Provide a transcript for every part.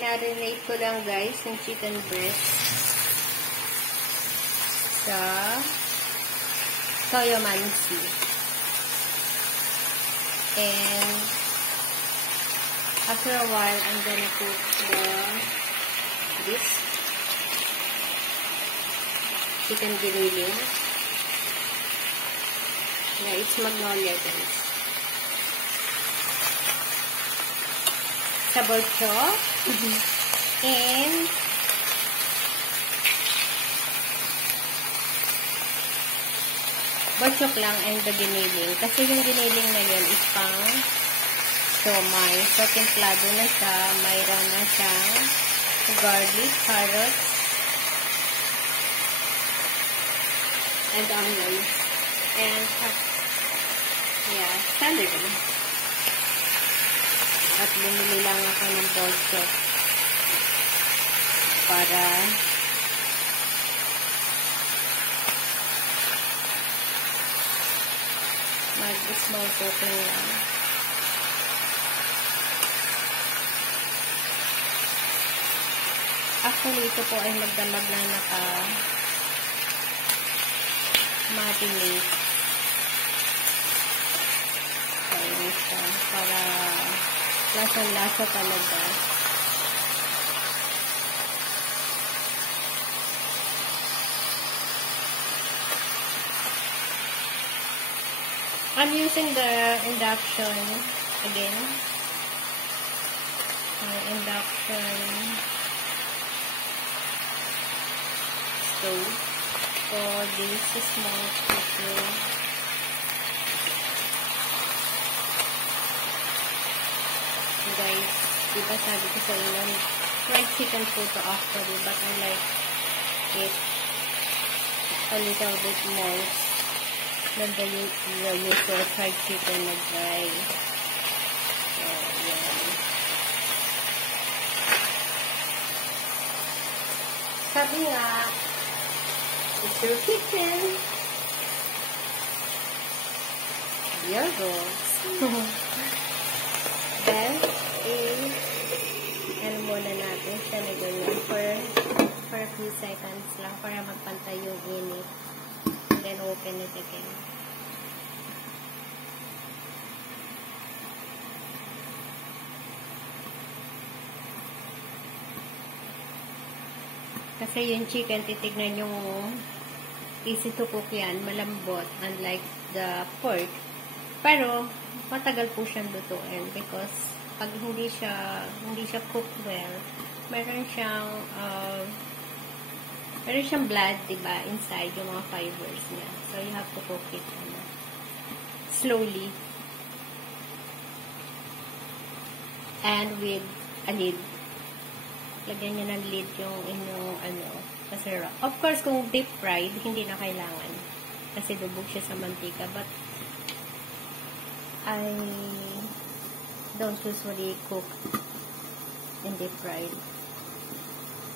Minarinate ko lang guys yung chicken breast sa toyomansi. And after a while, I'm gonna put this chicken giniling. Yeah, it's magnolia guys. Sa botchok. And botchok lang and the giniling. Kasi yung giniling na yun is pang siomai. So, templado na siya. Mayroon na siyang garlic, carrots, and onions. And, yeah, celery. At bumili lang ako ng botchok para mag-small cooking lang. Actually, ito po ay magdamag na naka-marinate. Kaya siya para lasang-lasa talaga. I'm using the induction again. Induction stove for this small cooking. Guys, diba sabi ko sa inyo, fried chicken po to actually, but I like it a little bit more than the usual fried chicken na dry. So, yan. Sabi nga, it's your kitchen. There goes. Then, ano muna natin siya na ganyan for a few seconds lang para magpantay yung init. Then, open it again. Kasi yung chicken, titignan yung easy to cook yan, malambot, unlike the pork. Pero, matagal po siyang lutuin because pag hindi siya cooked well, meron siyang blood, diba, inside yung mga fibers niya. So, you have to cook it slowly. And with a lid. Lagyan nyo ng lid yung inyong, masarap. Of course, kung deep fried, hindi na kailangan. Kasi lubog siya sa mantika. But, I don't usually cook in deep fried.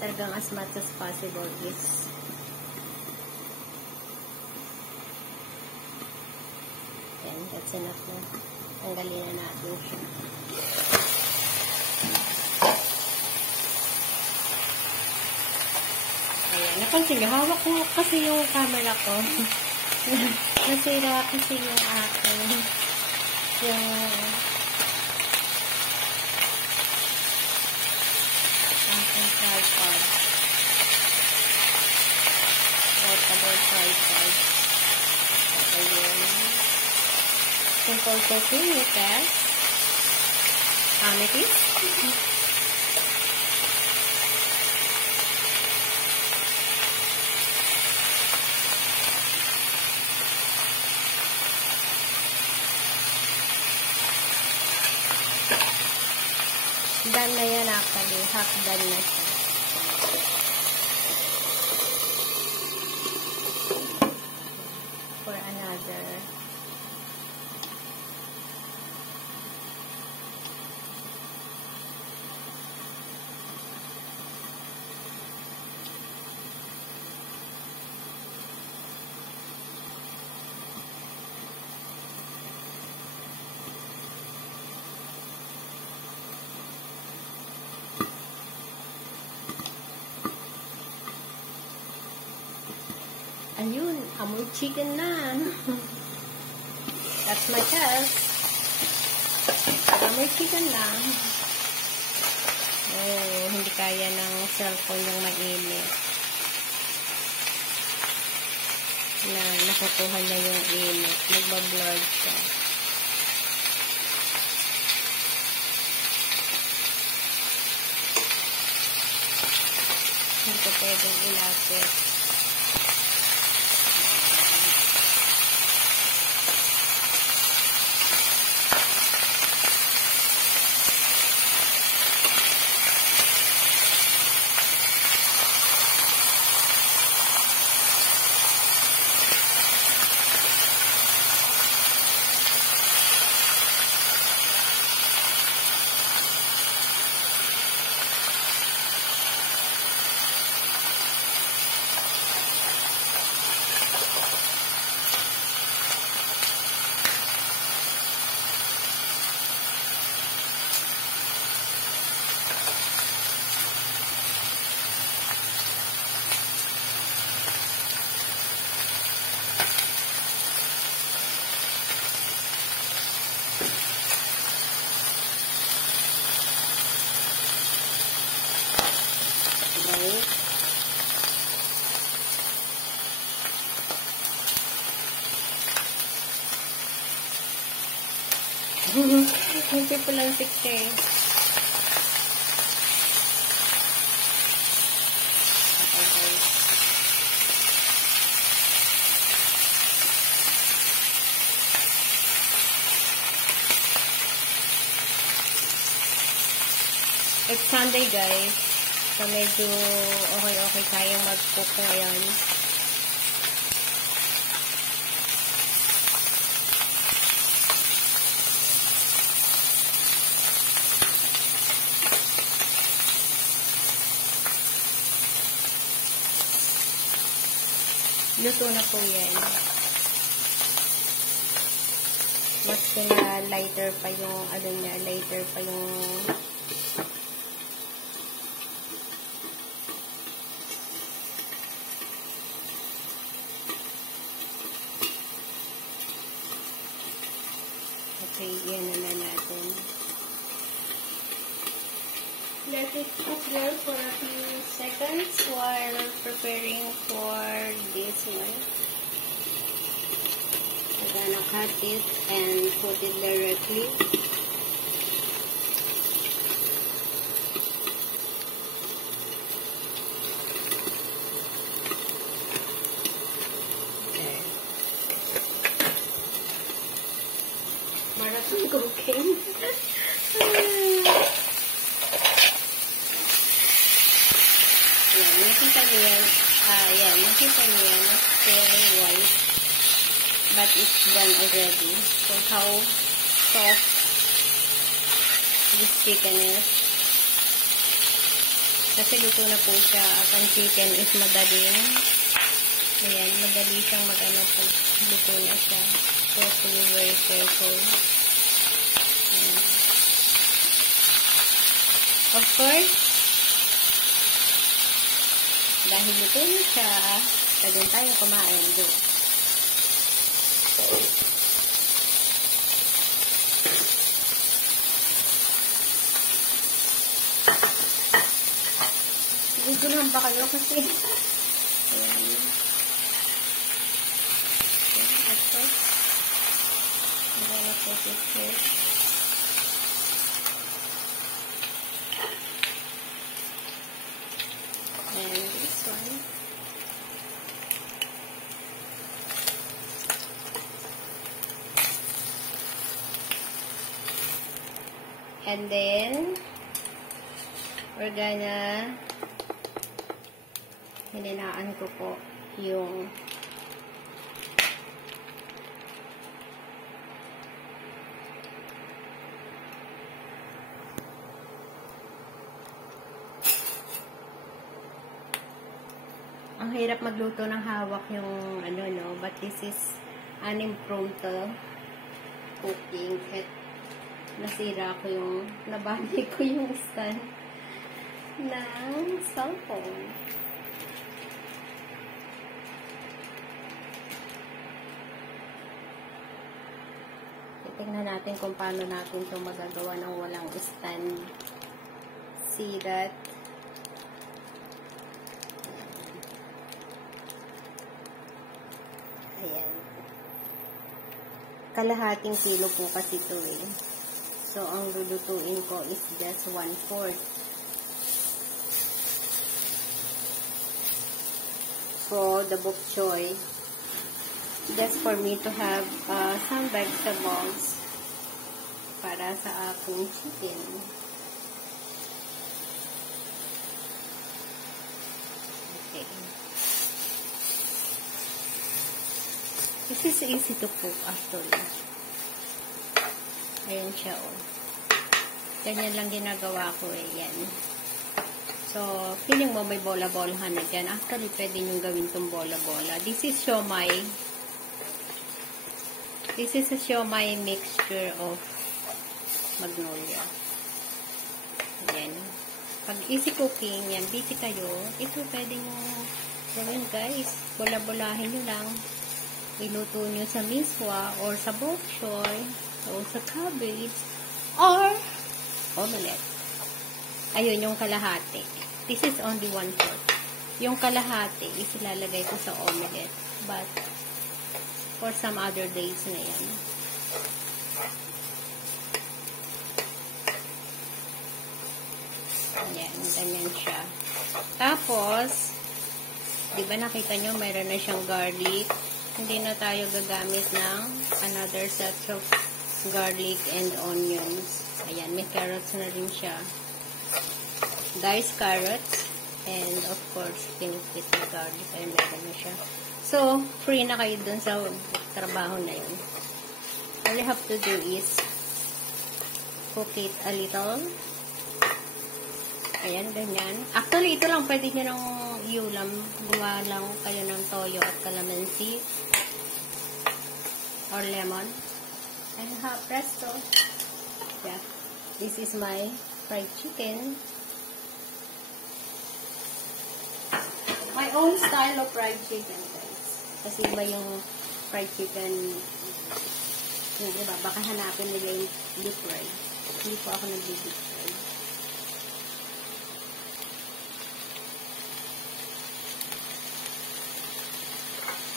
Talagang as much as possible is and that's enough na. Tanggalin na natin siya. Ayan, napansin niyo, hawak ko kasi yung camera ko. Nasira kasi yung aking tripod. Portable tripod. Ayan. Simple cooking with that. Amethyst. Done na yan actually. Half done na siya. For another. ayun, amoy chicken na. That's my test. Amoy chicken na. Oh, hindi kaya ng cellphone yung mainit. Na nakukuha na yung init. Nagbablur siya. Hindi ko pwedeng ilapit. Hindi po lang sikte. Okay, guys. It's Sunday, guys. So, medyo okay tayong mag-cook ngayon. Luto na po yan. Mas na lighter pa yung, ano niya, lighter pa yung okay, yan na natin. Let it cook there for a few seconds while preparing for this one. I'm gonna cut it and put it directly. Okay. Marathon cooking. Yan, nakita niyo yan. Yan, nakita niyo yan. It's very white. But it's done already. So, how soft this chicken is. Kasi luto na po siya. At ang chicken is madaling. Ayan, madali siyang mag-ano po. Luto na siya. So, have to be very careful. Ayan. Of course, dahil luto na siya, pwede tayo kumain doon. Gugulan ba kayo kasi? Ayan. Okay, that's it. I'm gonna put it here. And this one. And then, we're gonna hininaan ko po yung ang hirap magluto ng hawak yung ano no, but this is an impromptu cooking at nasira ko yung nabali ko yung stand ng cellphone. tingnan natin kung paano natin ito magagawa ng walang stand. See that? Ayan. Kalahating kilo po kasi ito eh. So, ang lulutuin ko is just 1/4. For the bok choy, just for me to have some vegetables para sa aking chicken. Okay. This is easy to cook actually. Ayan siya, oh. Ganyan lang ginagawa ko eh, yan. So, feeling mo may bola-bolahan na dyan. Actually, pwede nyo gawin itong bola-bola. This is siomai. This is a siomai mixture of magnolia. Ayan. Pag easy cooking, yan, busy kayo, ito pwede nyo gawin, guys. Bola-bolahin nyo lang. Iluto nyo sa miswa or sa bok choy o sa cabbage or omelette. Ayun, yung kalahati. This is only 1/4. Yung kalahati is ilalagay ko sa omelette. But, for some other days na yan. Ayan, ganyan siya. Tapos, di ba nakita nyo, mayroon na siyang garlic. Hindi na tayo gagamit ng another set of garlic and onions. Ayan, may carrots na rin siya. Diced carrots. And, of course, pinipit na garlic. Ayan, meron na siya. So, free na kayo dun sa trabaho na yun. All you have to do is cook it a little. Ayan, ganyan. Actually, ito lang pwede nyo ng iulam. Gumawa lang kayo ng toyo at calamansi. Or lemon. And presto. Yeah. This is my fried chicken. My own style of fried chicken, guys. Kasi iba yung fried chicken. Yung iba, baka hanapin nila yung deep fried. Hindi po ako nag-deep fried.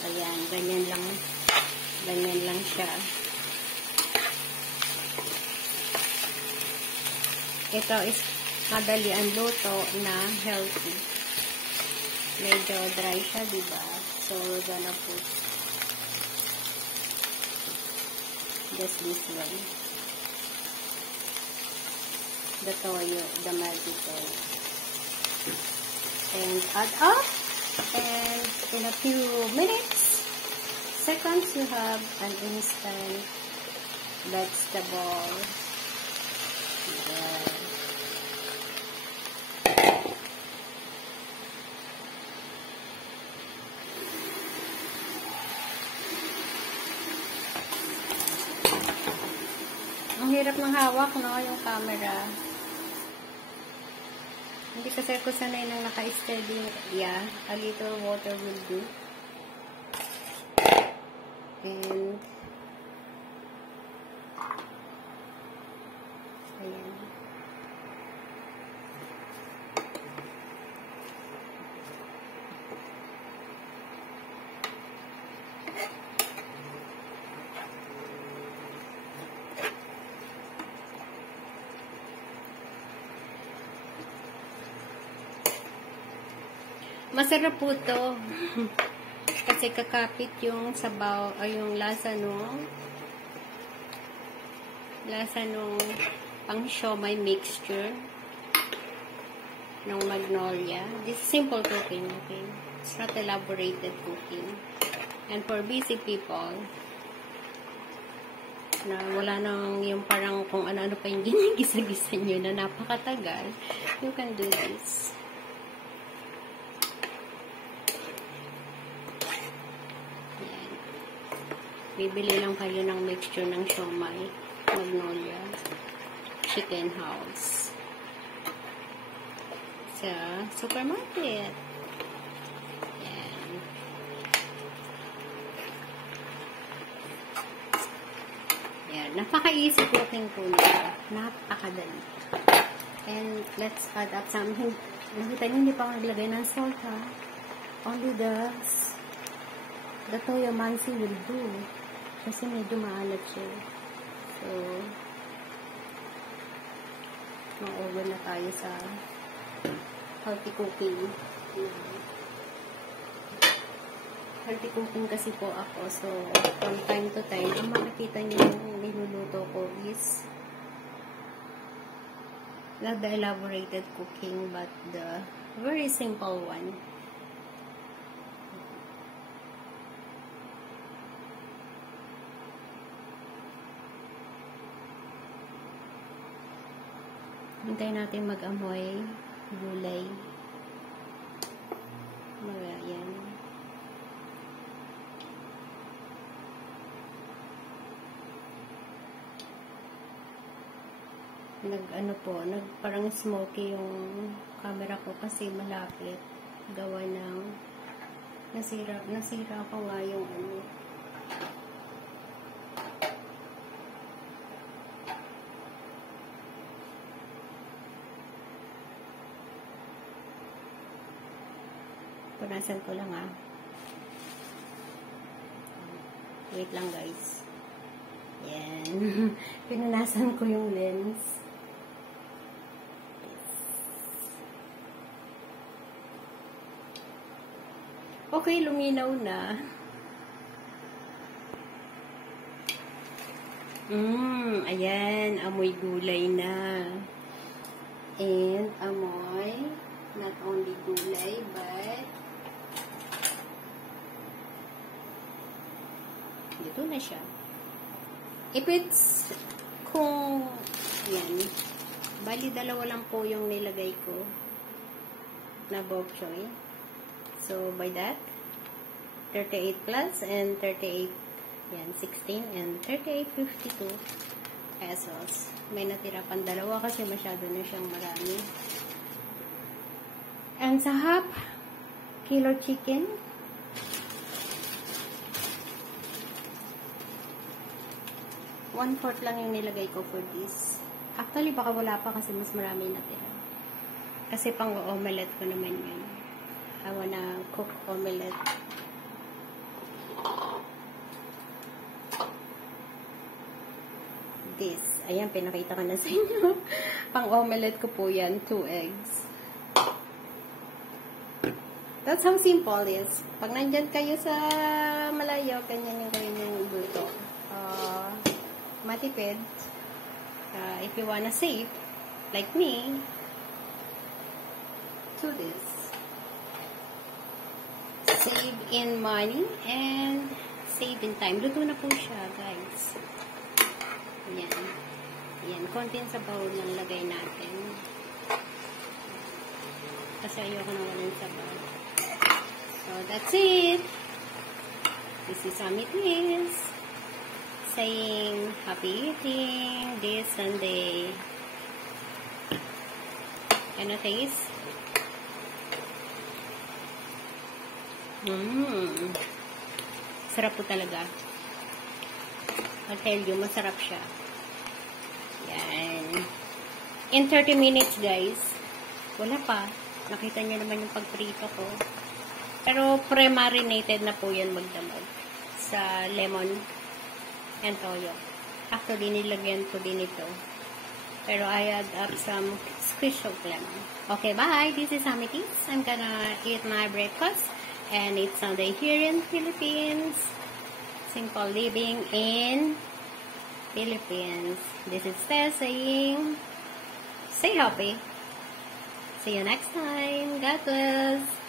Ayan, ganyan lang. Ganyan lang siya. Ito is madali ang luto na healthy. Medyo dry siya, diba? So, we're gonna put just this one. The toyo, the magic toyo. And add up. And in a few minutes, seconds, you have an instant vegetable. Yeah. Ang hirap ng hawak, no, yung camera. Hindi kasi ako sanay nang naka-steady. Yeah, a little water will do. And ayan. Masarap po to. Kasi kakapit yung sabaw, ay yung lasa nung pang siomai mixture ng magnolia. This is simple cooking, okay? It's not elaborated cooking. And for busy people, na wala nang yung parang kung ano-ano pa yung ginigisa-gisa nyo na napakatagal, you can do this. Bibili lang kayo ng mixture ng siomai, magnolia, chicken house sa supermarket. Yan. Yan. Napaka-easy cooking po nito. Napakadali. And let's add up some. Nakita niyo, hindi pa ako naglagay ng salt, ha? Only the toyo mansi will do. Kasi medyo maalat siya. So, ma-over na tayo sa healthy cooking. Healthy cooking kasi po ako. So, from time to time, ang makikita niyo yung niluluto ko is not the elaborated cooking, but the very simple one. Hintayin natin mag-amoy gulay. Yan. Parang smoky yung camera ko kasi malapit. Gawa ng nasira ko nga yung punasan ko lang, wait lang, guys. Yan. Pinunasan ko yung lens. Okay, luminaw na. Ayan, amoy gulay na. And amoy not only gulay, but dito na siya. If it's yan, bali dalawa lang po yung nilagay ko na bok choy. So, by that, 38 plus and 38, yan, 16 and 38.52 pesos. May natira pang dalawa kasi masyado na siyang marami. And sa half kilo chicken, one-fourth lang yung nilagay ko for this. Actually, baka wala pa kasi mas marami natira. Kasi pang omelette ko naman yun. I wanna cook omelette. This. Ayan, pinakita ko na sa inyo. Pang omelette ko po yan, 2 eggs. That's how simple it is. Pag nandyan kayo sa malayo, ganyan yung kayo yung luto. Matipid. If you wanna save, like me, do this. Save in money and save in time. Luto na po siya, guys. Ayan. Ayan. Konting sabaw lang lagay natin. Kasi ayoko na walang sabaw. So, that's it. This is Amitis saying happy eating this Sunday. Ano taste? Sarap po talaga. I'll tell you, masarap siya. Yan. In 30 minutes, guys. Wala pa. Nakita niyo naman yung pagprito ko. Pero pre-marinated na po yan magdamag sa lemon and toyo. Actually, nilagyan ko din ito. Pero I add up some squeeze of lemon. Okay, bye. This is Amitis. I'm gonna eat my breakfast. And it's Sunday here in Philippines. Simple living in Philippines. This is Tess saying, stay happy. See you next time. God bless.